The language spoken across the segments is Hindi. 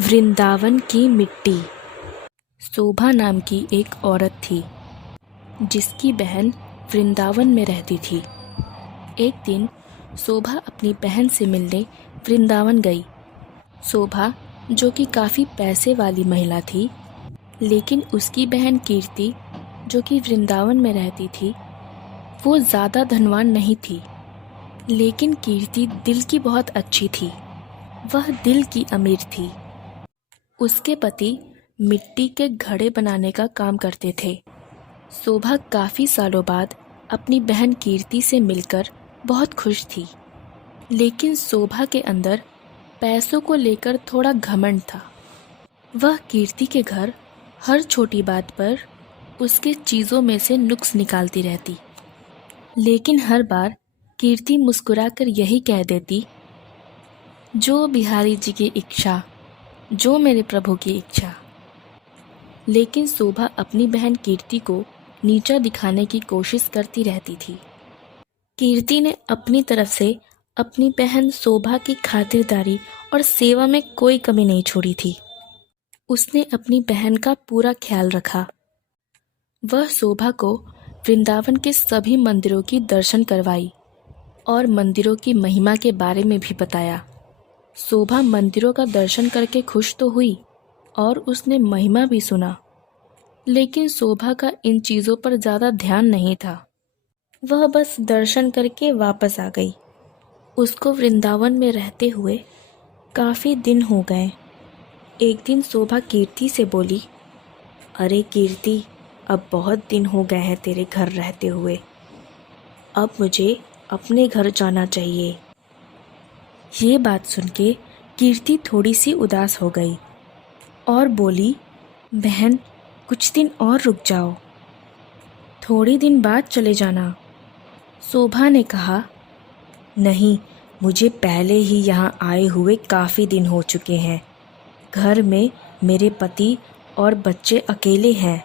वृंदावन की मिट्टी। शोभा नाम की एक औरत थी जिसकी बहन वृंदावन में रहती थी। एक दिन शोभा अपनी बहन से मिलने वृंदावन गई। शोभा, जो कि काफ़ी पैसे वाली महिला थी, लेकिन उसकी बहन कीर्ति, जो कि वृंदावन में रहती थी, वो ज़्यादा धनवान नहीं थी। लेकिन कीर्ति दिल की बहुत अच्छी थी। वह दिल की अमीर थी। उसके पति मिट्टी के घड़े बनाने का काम करते थे। शोभा काफ़ी सालों बाद अपनी बहन कीर्ति से मिलकर बहुत खुश थी, लेकिन शोभा के अंदर पैसों को लेकर थोड़ा घमंड था। वह कीर्ति के घर हर छोटी बात पर उसके चीज़ों में से नुक्स निकालती रहती, लेकिन हर बार कीर्ति मुस्कुराकर यही कह देती, जो बिहारी जी की इच्छा, जो मेरे प्रभु की इच्छा। लेकिन शोभा अपनी बहन कीर्ति को नीचा दिखाने की कोशिश करती रहती थी। कीर्ति ने अपनी तरफ से अपनी बहन शोभा की खातिरदारी और सेवा में कोई कमी नहीं छोड़ी थी। उसने अपनी बहन का पूरा ख्याल रखा। वह शोभा को वृंदावन के सभी मंदिरों की दर्शन करवाई और मंदिरों की महिमा के बारे में भी बताया। शोभा मंदिरों का दर्शन करके खुश तो हुई और उसने महिमा भी सुना, लेकिन शोभा का इन चीज़ों पर ज़्यादा ध्यान नहीं था। वह बस दर्शन करके वापस आ गई। उसको वृंदावन में रहते हुए काफ़ी दिन हो गए। एक दिन शोभा कीर्ति से बोली, अरे कीर्ति, अब बहुत दिन हो गए हैं तेरे घर रहते हुए। अब मुझे अपने घर जाना चाहिए। ये बात सुन के कीर्ति थोड़ी सी उदास हो गई और बोली, बहन, कुछ दिन और रुक जाओ, थोड़ी दिन बाद चले जाना। शोभा ने कहा, नहीं, मुझे पहले ही यहाँ आए हुए काफ़ी दिन हो चुके हैं। घर में मेरे पति और बच्चे अकेले हैं।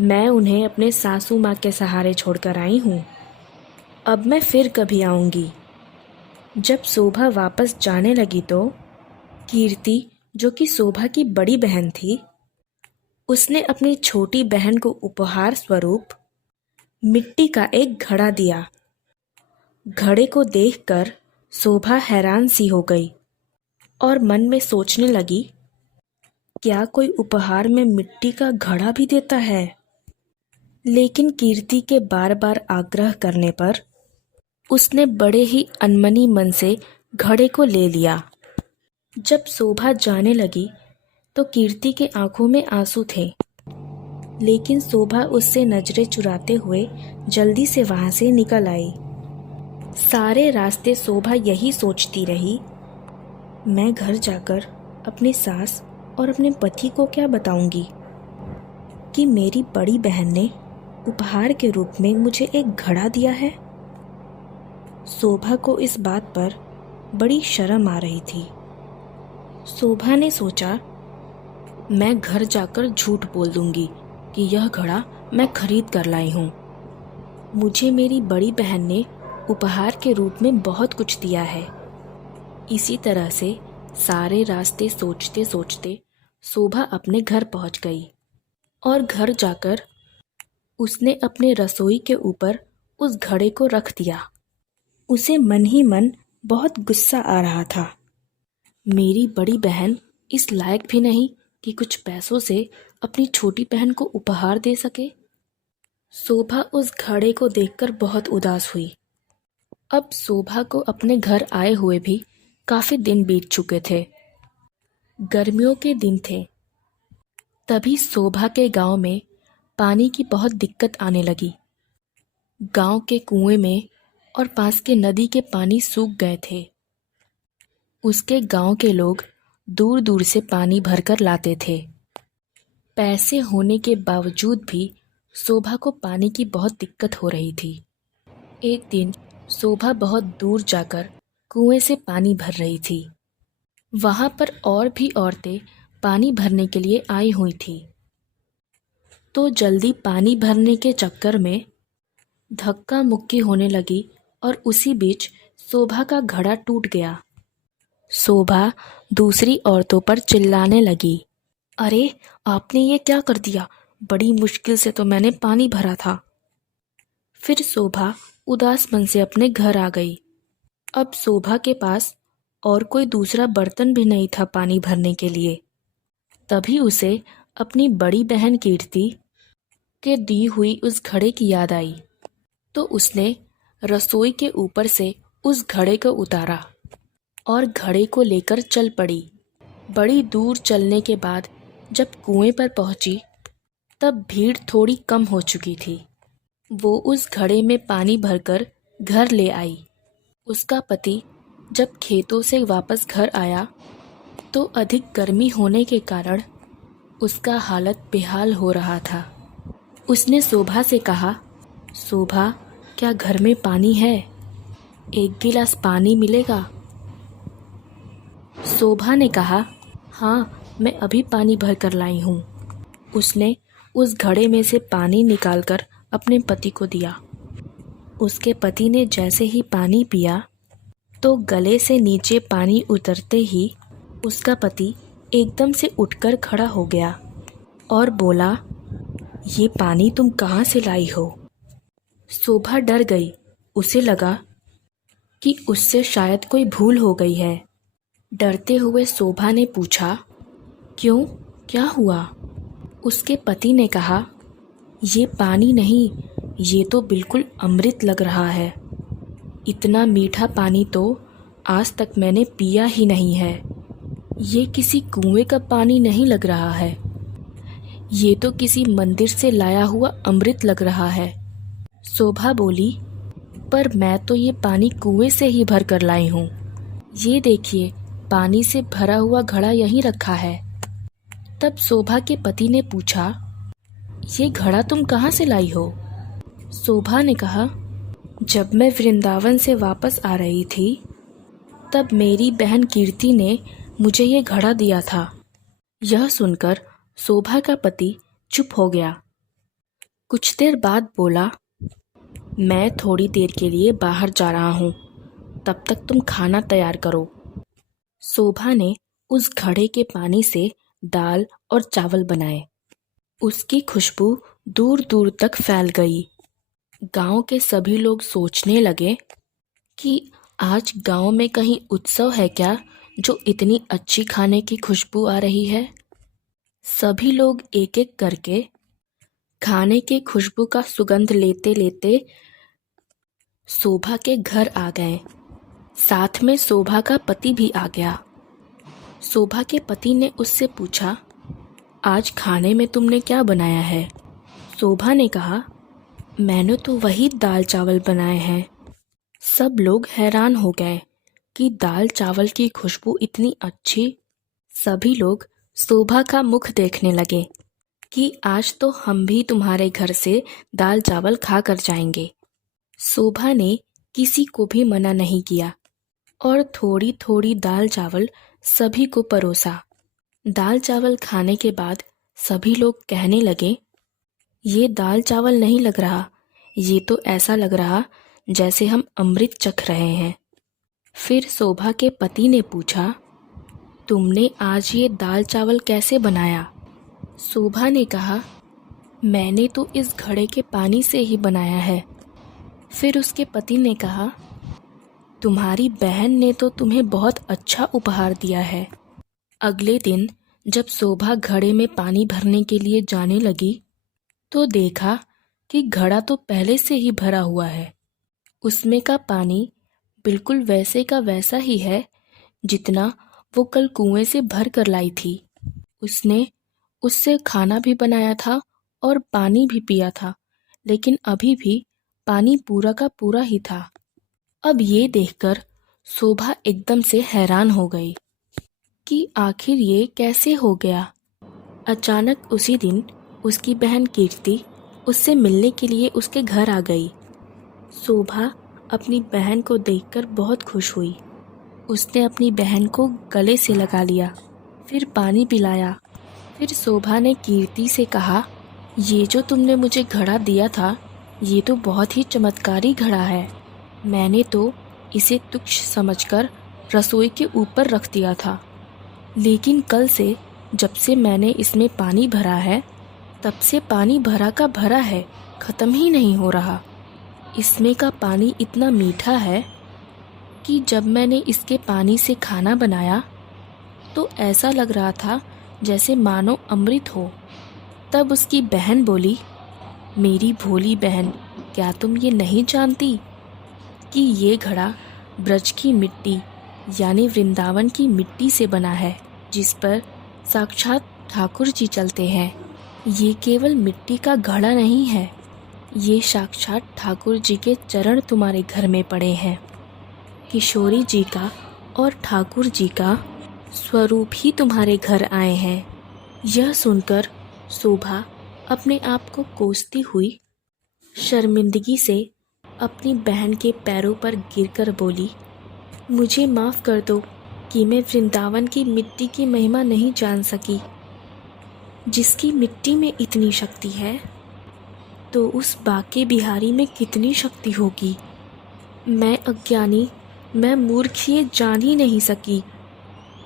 मैं उन्हें अपने सासू माँ के सहारे छोड़कर आई हूँ। अब मैं फिर कभी आऊँगी। जब शोभा वापस जाने लगी तो कीर्ति, जो कि शोभा की बड़ी बहन थी, उसने अपनी छोटी बहन को उपहार स्वरूप मिट्टी का एक घड़ा दिया। घड़े को देखकर शोभा हैरान सी हो गई और मन में सोचने लगी, क्या कोई उपहार में मिट्टी का घड़ा भी देता है? लेकिन कीर्ति के बार बार आग्रह करने पर उसने बड़े ही अनमनी मन से घड़े को ले लिया। जब शोभा जाने लगी तो कीर्ति के आंखों में आंसू थे, लेकिन शोभा उससे नजरें चुराते हुए जल्दी से वहां से निकल आई। सारे रास्ते शोभा यही सोचती रही, मैं घर जाकर अपनी सास और अपने पति को क्या बताऊंगी कि मेरी बड़ी बहन ने उपहार के रूप में मुझे एक घड़ा दिया है। शोभा को इस बात पर बड़ी शर्म आ रही थी। शोभा ने सोचा, मैं घर जाकर झूठ बोल दूंगी कि यह घड़ा मैं खरीद कर लाई हूँ। मुझे मेरी बड़ी बहन ने उपहार के रूप में बहुत कुछ दिया है। इसी तरह से सारे रास्ते सोचते सोचते शोभा अपने घर पहुँच गई और घर जाकर उसने अपने रसोई के ऊपर उस घड़े को रख दिया। उसे मन ही मन बहुत गुस्सा आ रहा था। मेरी बड़ी बहन इस लायक भी नहीं कि कुछ पैसों से अपनी छोटी बहन को उपहार दे सके। शोभा उस घड़े को देखकर बहुत उदास हुई। अब शोभा को अपने घर आए हुए भी काफ़ी दिन बीत चुके थे। गर्मियों के दिन थे। तभी शोभा के गांव में पानी की बहुत दिक्कत आने लगी। गांव के कुएं में और पास के नदी के पानी सूख गए थे। उसके गांव के लोग दूर दूर से पानी भरकर लाते थे। पैसे होने के बावजूद भी शोभा को पानी की बहुत दिक्कत हो रही थी। एक दिन शोभा बहुत दूर जाकर कुएं से पानी भर रही थी। वहां पर और भी औरतें पानी भरने के लिए आई हुई थी। तो जल्दी पानी भरने के चक्कर में धक्का मुक्की होने लगी और उसी बीच शोभा का घड़ा टूट गया। शोभा दूसरी औरतों पर चिल्लाने लगी, अरे आपने ये क्या कर दिया? बड़ी मुश्किल से तो मैंने पानी भरा था। फिर शोभा उदास मन से अपने घर आ गई। अब शोभा के पास और कोई दूसरा बर्तन भी नहीं था पानी भरने के लिए। तभी उसे अपनी बड़ी बहन कीर्ति के दी हुई उस घड़े की याद आई। तो उसने रसोई के ऊपर से उस घड़े को उतारा और घड़े को लेकर चल पड़ी। बड़ी दूर चलने के बाद जब कुएं पर पहुंची तब भीड़ थोड़ी कम हो चुकी थी। वो उस घड़े में पानी भरकर घर ले आई। उसका पति जब खेतों से वापस घर आया तो अधिक गर्मी होने के कारण उसका हालत बेहाल हो रहा था। उसने शोभा से कहा, शोभा क्या घर में पानी है? एक गिलास पानी मिलेगा? शोभा ने कहा, हाँ मैं अभी पानी भर कर लाई हूँ। उसने उस घड़े में से पानी निकालकर अपने पति को दिया। उसके पति ने जैसे ही पानी पिया तो गले से नीचे पानी उतरते ही उसका पति एकदम से उठकर खड़ा हो गया और बोला, ये पानी तुम कहाँ से लाई हो? शोभा डर गई। उसे लगा कि उससे शायद कोई भूल हो गई है। डरते हुए शोभा ने पूछा, क्यों, क्या हुआ? उसके पति ने कहा, ये पानी नहीं, ये तो बिल्कुल अमृत लग रहा है। इतना मीठा पानी तो आज तक मैंने पिया ही नहीं है। ये किसी कुएं का पानी नहीं लग रहा है, ये तो किसी मंदिर से लाया हुआ अमृत लग रहा है। शोभा बोली, पर मैं तो ये पानी कुएं से ही भर कर लाई हूँ। ये देखिए, पानी से भरा हुआ घड़ा यहीं रखा है। तब शोभा के पति ने पूछा, ये घड़ा तुम कहाँ से लाई हो? शोभा ने कहा, जब मैं वृंदावन से वापस आ रही थी तब मेरी बहन कीर्ति ने मुझे ये घड़ा दिया था। यह सुनकर शोभा का पति चुप हो गया। कुछ देर बाद बोला, मैं थोड़ी देर के लिए बाहर जा रहा हूँ, तब तक तुम खाना तैयार करो। शोभा ने उस घड़े के पानी से दाल और चावल बनाए। उसकी खुशबू दूर दूर तक फैल गई। गांव के सभी लोग सोचने लगे कि आज गांव में कहीं उत्सव है क्या, जो इतनी अच्छी खाने की खुशबू आ रही है। सभी लोग एक एक करके खाने के खुशबू का सुगंध लेते लेते शोभा के घर आ गए। साथ में शोभा का पति भी आ गया। शोभा के पति ने उससे पूछा, आज खाने में तुमने क्या बनाया है? शोभा ने कहा, मैंने तो वही दाल चावल बनाए हैं। सब लोग हैरान हो गए कि दाल चावल की खुशबू इतनी अच्छी। सभी लोग शोभा का मुख देखने लगे कि आज तो हम भी तुम्हारे घर से दाल चावल खा कर जाएंगे। शोभा ने किसी को भी मना नहीं किया और थोड़ी थोड़ी दाल चावल सभी को परोसा। दाल चावल खाने के बाद सभी लोग कहने लगे, ये दाल चावल नहीं लग रहा, ये तो ऐसा लग रहा जैसे हम अमृत चख रहे हैं। फिर शोभा के पति ने पूछा, तुमने आज ये दाल चावल कैसे बनाया? शोभा ने कहा, मैंने तो इस घड़े के पानी से ही बनाया है। फिर उसके पति ने कहा, तुम्हारी बहन ने तो तुम्हें बहुत अच्छा उपहार दिया है। अगले दिन जब शोभा घड़े में पानी भरने के लिए जाने लगी तो देखा कि घड़ा तो पहले से ही भरा हुआ है। उसमें का पानी बिल्कुल वैसे का वैसा ही है जितना वो कल कुएं से भर कर लाई थी। उसने उससे खाना भी बनाया था और पानी भी पिया था, लेकिन अभी भी पानी पूरा का पूरा ही था। अब ये देखकर शोभा एकदम से हैरान हो गई कि आखिर ये कैसे हो गया। अचानक उसी दिन उसकी बहन कीर्ति उससे मिलने के लिए उसके घर आ गई। शोभा अपनी बहन को देखकर बहुत खुश हुई। उसने अपनी बहन को गले से लगा लिया, फिर पानी पिलाया। फिर शोभा ने कीर्ति से कहा, ये जो तुमने मुझे घड़ा दिया था, ये तो बहुत ही चमत्कारी घड़ा है। मैंने तो इसे तुच्छ समझकर रसोई के ऊपर रख दिया था, लेकिन कल से जब से मैंने इसमें पानी भरा है तब से पानी भरा का भरा है, ख़त्म ही नहीं हो रहा। इसमें का पानी इतना मीठा है कि जब मैंने इसके पानी से खाना बनाया तो ऐसा लग रहा था जैसे मानो अमृत हो। तब उसकी बहन बोली, मेरी भोली बहन, क्या तुम ये नहीं जानती कि ये घड़ा ब्रज की मिट्टी यानी वृंदावन की मिट्टी से बना है, जिस पर साक्षात ठाकुर जी चलते हैं। ये केवल मिट्टी का घड़ा नहीं है, ये साक्षात ठाकुर जी के चरण तुम्हारे घर में पड़े हैं। किशोरी जी का और ठाकुर जी का स्वरूप ही तुम्हारे घर आए हैं। यह सुनकर शोभा अपने आप को कोसती हुई शर्मिंदगी से अपनी बहन के पैरों पर गिरकर बोली, मुझे माफ़ कर दो कि मैं वृंदावन की मिट्टी की महिमा नहीं जान सकी। जिसकी मिट्टी में इतनी शक्ति है तो उस बाके बिहारी में कितनी शक्ति होगी। मैं अज्ञानी, मैं मूर्ख ये जान ही नहीं सकी।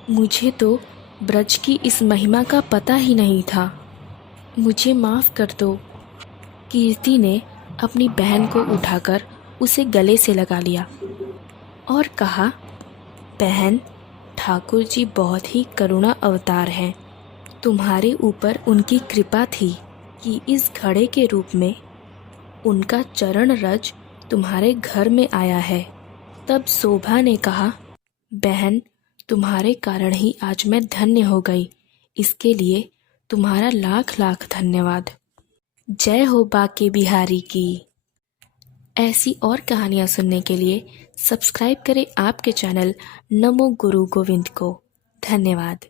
मुझे तो ब्रज की इस महिमा का पता ही नहीं था। मुझे माफ़ कर दो। कीर्ति ने अपनी बहन को उठाकर उसे गले से लगा लिया और कहा, बहन, ठाकुर जी बहुत ही करुणा अवतार हैं। तुम्हारे ऊपर उनकी कृपा थी कि इस घड़े के रूप में उनका चरण रज तुम्हारे घर में आया है। तब शोभा ने कहा, बहन, तुम्हारे कारण ही आज मैं धन्य हो गई। इसके लिए तुम्हारा लाख लाख धन्यवाद। जय हो बाके बिहारी की। ऐसी और कहानियाँ सुनने के लिए सब्सक्राइब करें आपके चैनल नमो गुरु गोविंद को। धन्यवाद।